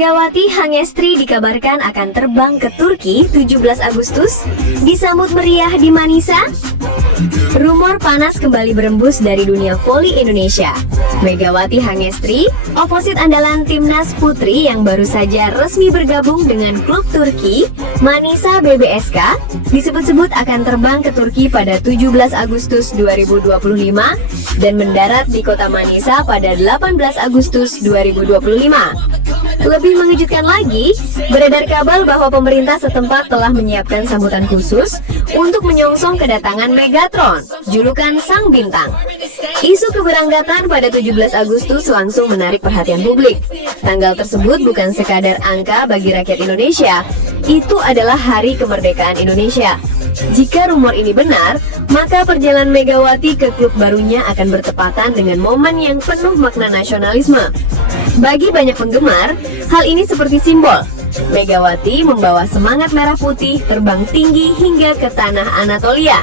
Megawati Hangestri dikabarkan akan terbang ke Turki 17 Agustus, disambut meriah di Manisa. Rumor panas kembali berembus dari dunia voli Indonesia. Megawati Hangestri, oposit andalan timnas putri yang baru saja resmi bergabung dengan klub Turki, Manisa BBSK, disebut-sebut akan terbang ke Turki pada 17 Agustus 2025 dan mendarat di kota Manisa pada 18 Agustus 2025. Lebih mengejutkan lagi, beredar kabar bahwa pemerintah setempat telah menyiapkan sambutan khusus untuk menyongsong kedatangan Megatron, julukan Sang Bintang. Isu keberangkatan pada 17 Agustus langsung menarik perhatian publik. Tanggal tersebut bukan sekadar angka bagi rakyat Indonesia, itu adalah hari kemerdekaan Indonesia. Jika rumor ini benar, maka perjalanan Megawati ke klub barunya akan bertepatan dengan momen yang penuh makna nasionalisme. Bagi banyak penggemar, hal ini seperti simbol. Megawati membawa semangat merah putih terbang tinggi hingga ke tanah Anatolia.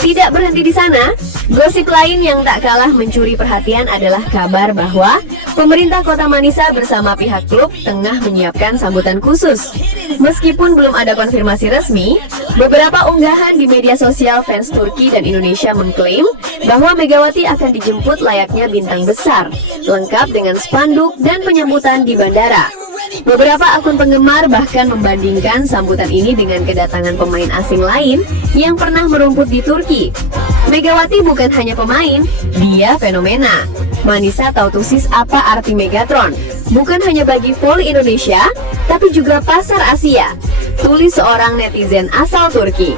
Tidak berhenti di sana, gosip lain yang tak kalah mencuri perhatian adalah kabar bahwa pemerintah kota Manisa bersama pihak klub tengah menyiapkan sambutan khusus. Meskipun belum ada konfirmasi resmi, beberapa unggahan di media sosial fans Turki dan Indonesia mengklaim bahwa Megawati akan dijemput layaknya bintang besar, lengkap dengan spanduk dan penyambutan di bandara. Beberapa akun penggemar bahkan membandingkan sambutan ini dengan kedatangan pemain asing lain yang pernah merumput di Turki. Megawati bukan hanya pemain, dia fenomena. Manisa tahu persis apa arti Megatron, bukan hanya bagi voli Indonesia, tapi juga pasar Asia, tulis seorang netizen asal Turki.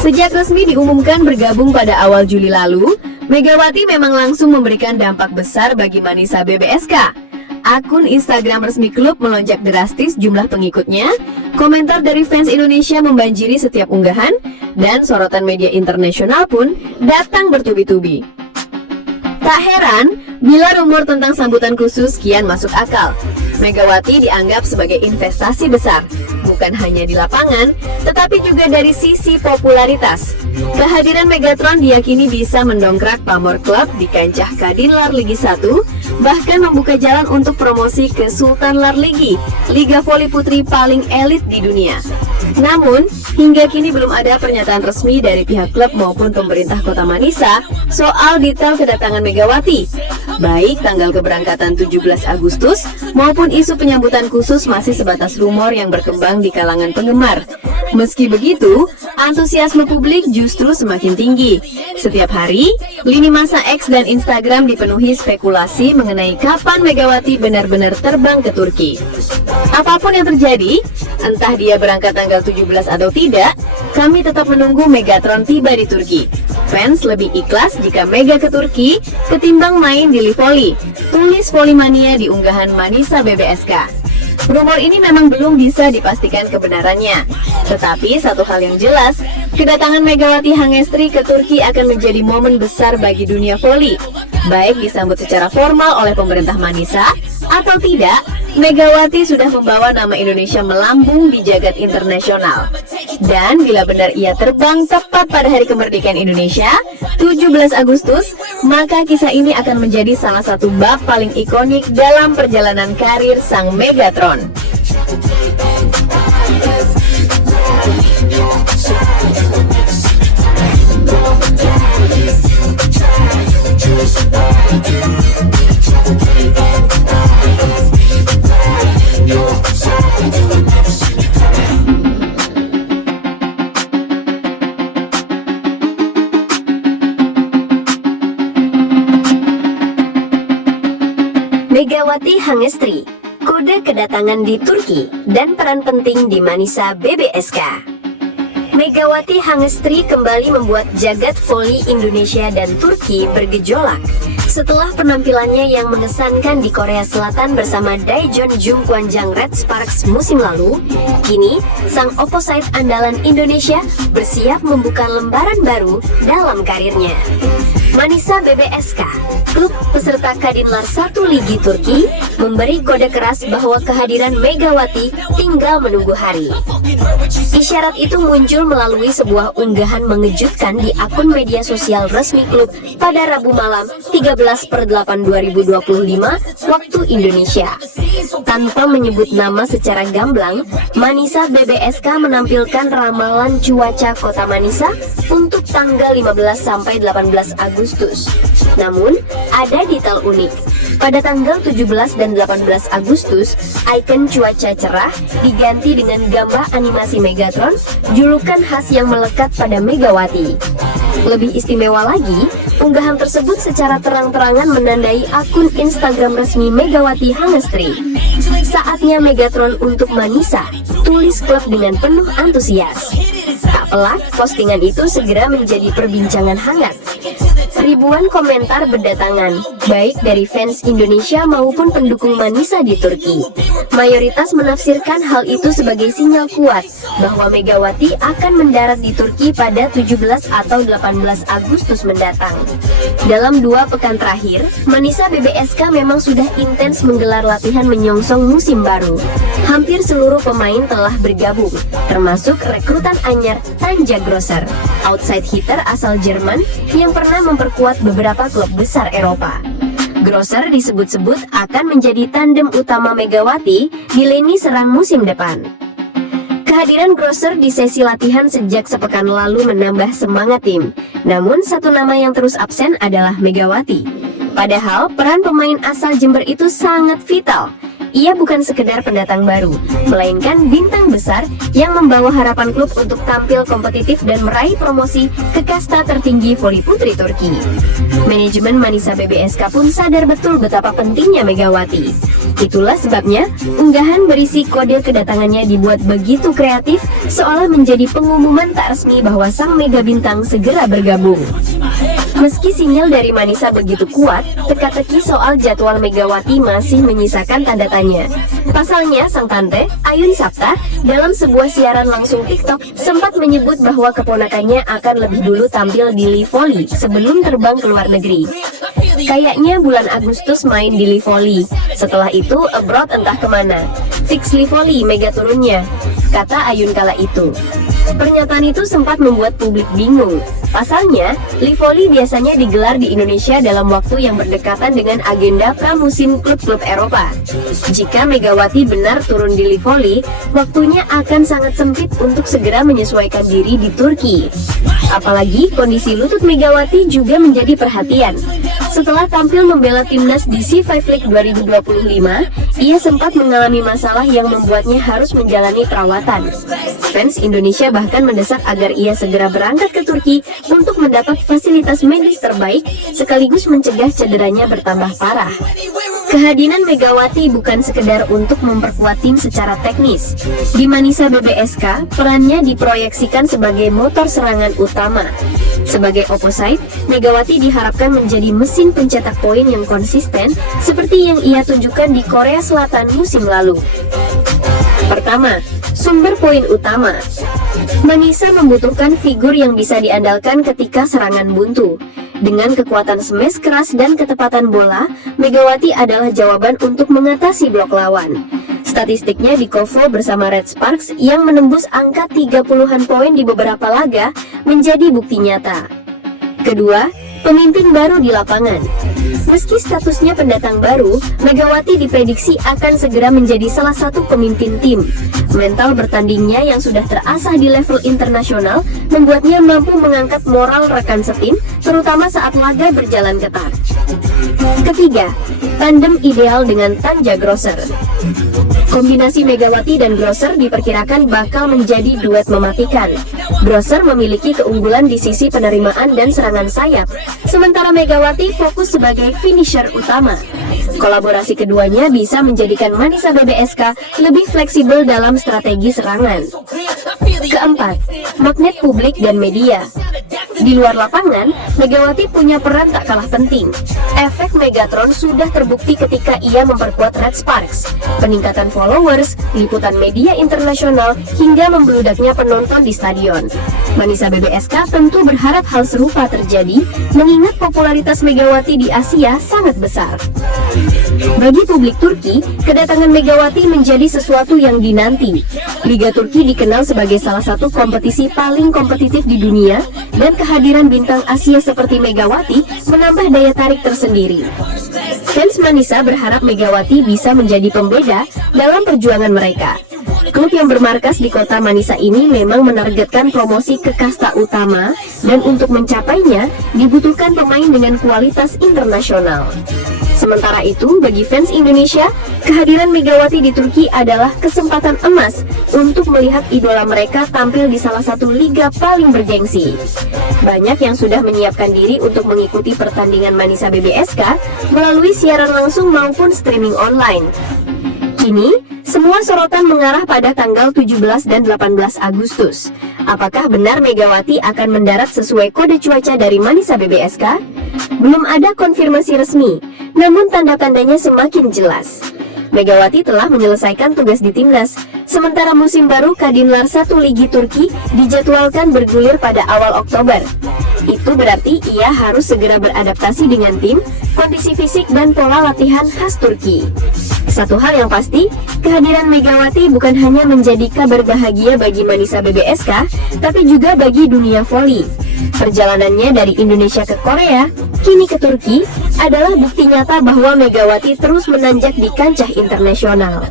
Sejak resmi diumumkan bergabung pada awal Juli lalu, Megawati memang langsung memberikan dampak besar bagi Manisa BBSK. Akun Instagram resmi klub melonjak drastis jumlah pengikutnya, komentar dari fans Indonesia membanjiri setiap unggahan, dan sorotan media internasional pun datang bertubi-tubi. Tak heran bila rumor tentang sambutan khusus kian masuk akal. Megawati dianggap sebagai investasi besar, bukan hanya di lapangan, tetapi juga dari sisi popularitas. Kehadiran Megatron diyakini bisa mendongkrak pamor klub di kancah Kadin Larligi 1, bahkan membuka jalan untuk promosi ke Sultan Larligi, liga voli putri paling elit di dunia. Namun, hingga kini belum ada pernyataan resmi dari pihak klub maupun pemerintah kota Manisa soal detail kedatangan Megawati. Baik tanggal keberangkatan 17 Agustus maupun isu penyambutan khusus masih sebatas rumor yang berkembang di kalangan penggemar. Meski begitu, antusiasme publik justru semakin tinggi. Setiap hari, lini masa X dan Instagram dipenuhi spekulasi mengenai kapan Megawati benar-benar terbang ke Turki. Apapun yang terjadi, entah dia berangkat tanggal 17 atau tidak, kami tetap menunggu Megatron tiba di Turki. Fans lebih ikhlas jika Mega ke Turki ketimbang main di Livoli, tulis Volimania di unggahan Manisa BBSK. Rumor ini memang belum bisa dipastikan kebenarannya. Tetapi satu hal yang jelas, kedatangan Megawati Hangestri ke Turki akan menjadi momen besar bagi dunia voli. Baik disambut secara formal oleh pemerintah Manisa atau tidak, Megawati sudah membawa nama Indonesia melambung di jagat internasional. Dan bila benar ia terbang tepat pada hari kemerdekaan Indonesia, 17 Agustus, maka kisah ini akan menjadi salah satu bab paling ikonik dalam perjalanan karir sang Megatron. Megawati Hangestri, kode kedatangan di Turki dan peran penting di Manisa BBSK. Megawati Hangestri kembali membuat jagat voli Indonesia dan Turki bergejolak. Setelah penampilannya yang mengesankan di Korea Selatan bersama Daejeon Jungkwanjang Red Sparks musim lalu, kini sang opposite andalan Indonesia bersiap membuka lembaran baru dalam karirnya. Manisa BBSK, klub peserta Kadinlar 1 Ligi Turki, memberi kode keras bahwa kehadiran Megawati tinggal menunggu hari. Isyarat itu muncul melalui sebuah unggahan mengejutkan di akun media sosial resmi klub pada Rabu malam 13/8/2025 waktu Indonesia. Tanpa menyebut nama secara gamblang, Manisa BBSK menampilkan ramalan cuaca kota Manisa untuk tanggal 15-18 Agustus. Namun, ada detail unik. Pada tanggal 17 dan 18 Agustus, ikon cuaca cerah diganti dengan gambar animasi Megatron, julukan khas yang melekat pada Megawati. Lebih istimewa lagi, unggahan tersebut secara terang-terangan menandai akun Instagram resmi Megawati Hangestri. Saatnya Megatron untuk Manisa, tulis klub dengan penuh antusias. Tak pelak, postingan itu segera menjadi perbincangan hangat. Ribuan komentar berdatangan, baik dari fans Indonesia maupun pendukung Manisa di Turki. Mayoritas menafsirkan hal itu sebagai sinyal kuat bahwa Megawati akan mendarat di Turki pada 17 atau 18 Agustus mendatang. Dalam 2 pekan terakhir, Manisa BBSK memang sudah intens menggelar latihan menyongsong musim baru. Hampir seluruh pemain telah bergabung, termasuk rekrutan anyar Tanja Grosser, outside hitter asal Jerman yang pernah memperkuat beberapa klub besar Eropa. Grosser disebut-sebut akan menjadi tandem utama Megawati di lini serang musim depan. Kehadiran Grosser di sesi latihan sejak sepekan lalu menambah semangat tim. Namun satu nama yang terus absen adalah Megawati. Padahal peran pemain asal Jember itu sangat vital. Ia bukan sekedar pendatang baru, melainkan bintang besar yang membawa harapan klub untuk tampil kompetitif dan meraih promosi ke kasta tertinggi voli putri Turki. Manajemen Manisa BBSK pun sadar betul betapa pentingnya Megawati. Itulah sebabnya, unggahan berisi kode kedatangannya dibuat begitu kreatif, seolah menjadi pengumuman tak resmi bahwa sang mega bintang segera bergabung. Meski sinyal dari Manisa begitu kuat, teka-teki soal jadwal Megawati masih menyisakan tanda tanya. Pasalnya, sang tante, Ayun Sapta, dalam sebuah siaran langsung TikTok, sempat menyebut bahwa keponakannya akan lebih dulu tampil di Livoli sebelum terbang ke luar negeri. Kayaknya bulan Agustus main di Livoli, setelah itu abroad entah kemana. Fix Livoli mega turunnya, kata Ayun kala itu. Pernyataan itu sempat membuat publik bingung. Pasalnya, Livoli biasanya digelar di Indonesia dalam waktu yang berdekatan dengan agenda pramusim klub-klub Eropa. Jika Megawati benar turun di Livoli, waktunya akan sangat sempit untuk segera menyesuaikan diri di Turki. Apalagi kondisi lutut Megawati juga menjadi perhatian. Setelah tampil membela timnas di C5 League 2025, ia sempat mengalami masalah yang membuatnya harus menjalani perawatan. Fans Indonesia bahkan mendesak agar ia segera berangkat ke Turki untuk mendapat fasilitas medis terbaik, sekaligus mencegah cederanya bertambah parah. Kehadiran Megawati bukan sekedar untuk memperkuat tim secara teknis. Di Manisa BBSK, perannya diproyeksikan sebagai motor serangan utama. Sebagai opposite, Megawati diharapkan menjadi mesin pencetak poin yang konsisten seperti yang ia tunjukkan di Korea Selatan musim lalu. Pertama, sumber poin utama. Manisa membutuhkan figur yang bisa diandalkan ketika serangan buntu. Dengan kekuatan smash keras dan ketepatan bola, Megawati adalah jawaban untuk mengatasi blok lawan. Statistiknya di Kovo bersama Red Sparks yang menembus angka 30-an poin di beberapa laga menjadi bukti nyata. Kedua, pemimpin baru di lapangan. Meski statusnya pendatang baru, Megawati diprediksi akan segera menjadi salah satu pemimpin tim. Mental bertandingnya yang sudah terasah di level internasional membuatnya mampu mengangkat moral rekan setim, terutama saat laga berjalan ketat. Ketiga, tandem ideal dengan Tanja Grosser. Kombinasi Megawati dan Grosser diperkirakan bakal menjadi duet mematikan. Grosser memiliki keunggulan di sisi penerimaan dan serangan sayap, sementara Megawati fokus sebagai finisher utama. Kolaborasi keduanya bisa menjadikan Manisa BBSK lebih fleksibel dalam strategi serangan. Keempat, magnet publik dan media. Di luar lapangan, Megawati punya peran tak kalah penting. Efek Megatron sudah terbukti ketika ia memperkuat Red Sparks, peningkatan followers, liputan media internasional, hingga membludaknya penonton di stadion. Manisa BBSK tentu berharap hal serupa terjadi, mengingat popularitas Megawati di Asia sangat besar. Bagi publik Turki, kedatangan Megawati menjadi sesuatu yang dinanti. Liga Turki dikenal sebagai salah satu kompetisi paling kompetitif di dunia, dan kehadiran bintang Asia seperti Megawati menambah daya tarik tersendiri. Fans Manisa berharap Megawati bisa menjadi pembeda dalam perjuangan mereka. Klub yang bermarkas di kota Manisa ini memang menargetkan promosi ke kasta utama, dan untuk mencapainya dibutuhkan pemain dengan kualitas internasional. Sementara itu, bagi fans Indonesia, kehadiran Megawati di Turki adalah kesempatan emas untuk melihat idola mereka tampil di salah satu liga paling bergengsi. Banyak yang sudah menyiapkan diri untuk mengikuti pertandingan Manisa BBSK melalui siaran langsung maupun streaming online. Kini, semua sorotan mengarah pada tanggal 17 dan 18 Agustus. Apakah benar Megawati akan mendarat sesuai kode cuaca dari Manisa BBSK? Belum ada konfirmasi resmi, namun tanda-tandanya semakin jelas. Megawati telah menyelesaikan tugas di timnas, sementara musim baru Kadinlar 1 Ligi Turki dijadwalkan bergulir pada awal Oktober. Itu berarti ia harus segera beradaptasi dengan tim, kondisi fisik dan pola latihan khas Turki. Satu hal yang pasti, kehadiran Megawati bukan hanya menjadi kabar bahagia bagi Manisa BBSK, tapi juga bagi dunia voli. Perjalanannya dari Indonesia ke Korea, kini ke Turki, adalah bukti nyata bahwa Megawati terus menanjak di kancah internasional.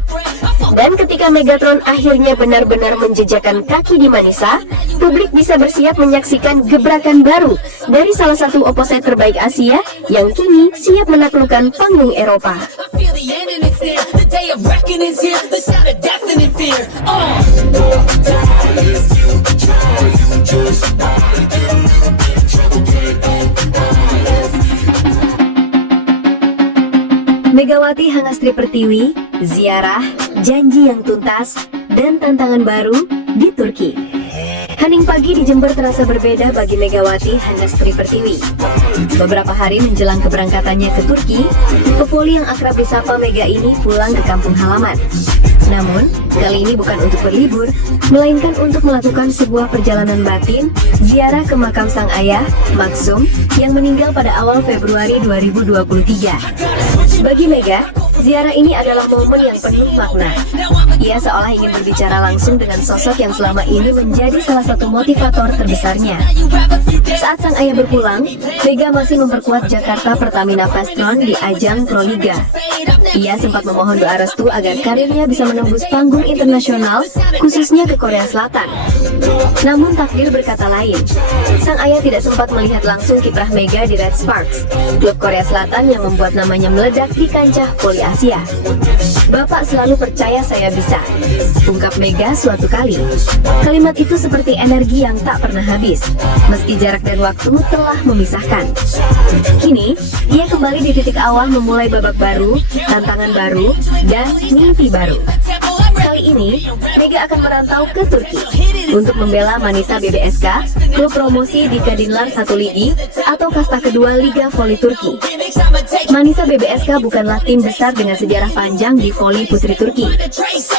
Dan ketika Megatron akhirnya benar-benar menjejakkan kaki di Manisa, publik bisa bersiap menyaksikan gebrakan baru dari salah satu opposite terbaik Asia yang kini siap menaklukkan panggung Eropa. Megawati Hangastri Pertiwi, ziarah, janji yang tuntas, dan tantangan baru di Turki. Hening pagi di Jember terasa berbeda bagi Megawati Hangastri Pertiwi. Beberapa hari menjelang keberangkatannya ke Turki, pevoli yang akrab disapa Mega ini pulang ke kampung halaman. Namun, kali ini bukan untuk berlibur, melainkan untuk melakukan sebuah perjalanan batin, ziarah ke makam sang ayah, Maksum, yang meninggal pada awal Februari 2023. Bagi Mega, ziarah ini adalah momen yang penuh makna. Ia seolah ingin berbicara langsung dengan sosok yang selama ini menjadi salah satu motivator terbesarnya. Saat sang ayah berpulang, Mega masih memperkuat Jakarta Pertamina Vastron di ajang Proliga. Ia sempat memohon doa restu agar karirnya bisa menembus panggung internasional, khususnya ke Korea Selatan. Namun takdir berkata lain. Sang ayah tidak sempat melihat langsung kiprah Mega di Red Sparks, klub Korea Selatan yang membuat namanya meledak di kancah voli Asia. Bapak selalu percaya saya bisa, ungkap Mega suatu kali. Kalimat itu seperti energi yang tak pernah habis, meski jarak dan waktu telah memisahkan. Kini, ia kembali di titik awal memulai babak baru, tantangan baru, dan mimpi baru. Kali ini, Mega akan merantau ke Turki untuk membela Manisa BBSK, klub promosi di Kadinlar 1 Ligi atau kasta kedua Liga Voli Turki. Manisa BBSK bukanlah tim besar dengan sejarah panjang di voli putri Turki.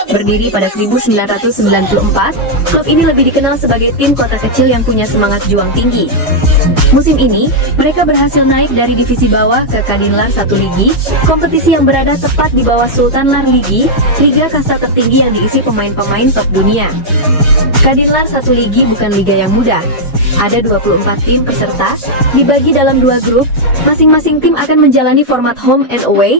Berdiri pada 1994, klub ini lebih dikenal sebagai tim kota kecil yang punya semangat juang tinggi. Musim ini, mereka berhasil naik dari divisi bawah ke Kadinlar 1 Ligi, kompetisi yang berada tepat di bawah Sultanlar Ligi, liga kasta tertinggi yang diisi pemain-pemain top dunia. Kadinlar 1 Ligi bukan liga yang mudah. Ada 24 tim peserta, dibagi dalam 2 grup, masing-masing tim akan menjalani format home and away,